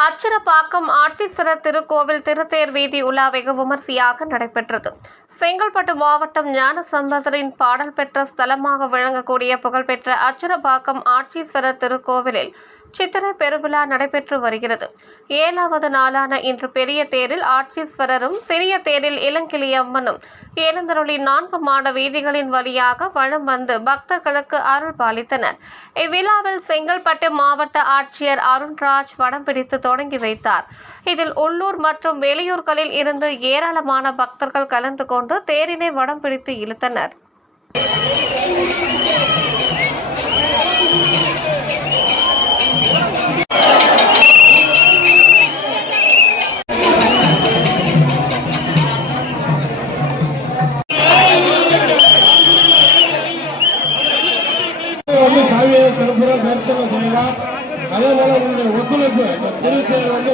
அச்சரப்பாக்கம் ஆட்சீஸ்வரர் திருக்கோவில் திருத்தேர் வீதி உலா வெகு விமர்சையாக நடைபெற்றது. செங்கல்பட்டு மாவட்டம் ஞானசம்பந்தரின் பாடல் பெற்ற ஸ்தலமாக விளங்கக்கூடிய புகழ்பெற்ற அச்சரபாக்கம் ஆட்சீஸ்வரர் திருக்கோவிலில் சித்திரை பெருவிழா நடைபெற்று வருகிறது. ஏழாவது நாளான இன்று பெரிய தேரில் ஆட்சீஸ்வரரும் சிறிய தேரில் இளங்கிளி அம்மனும் ஏனந்தருளி நான்கு மாட வீதிகளின் வழியாக வளம் வந்து பக்தர்களுக்கு அருள் பாலித்தனர். இவ்விழாவில் செங்கல்பட்டு மாவட்ட ஆட்சியர் அருண்ராஜ் வடம் பிடித்து தொடங்கி வைத்தார். இதில் உள்ளூர் மற்றும் வெளியூர்களில் இருந்து ஏராளமான பக்தர்கள் கலந்து கொண்டு தேரினை வடம் பிடித்து இழுத்தனர். வந்து சாமியை சிறப்புற தரிசனம் செய்யலாம் அதே போல உங்களுடைய ஒத்துழைப்பு இந்த திருத்தேர் வந்து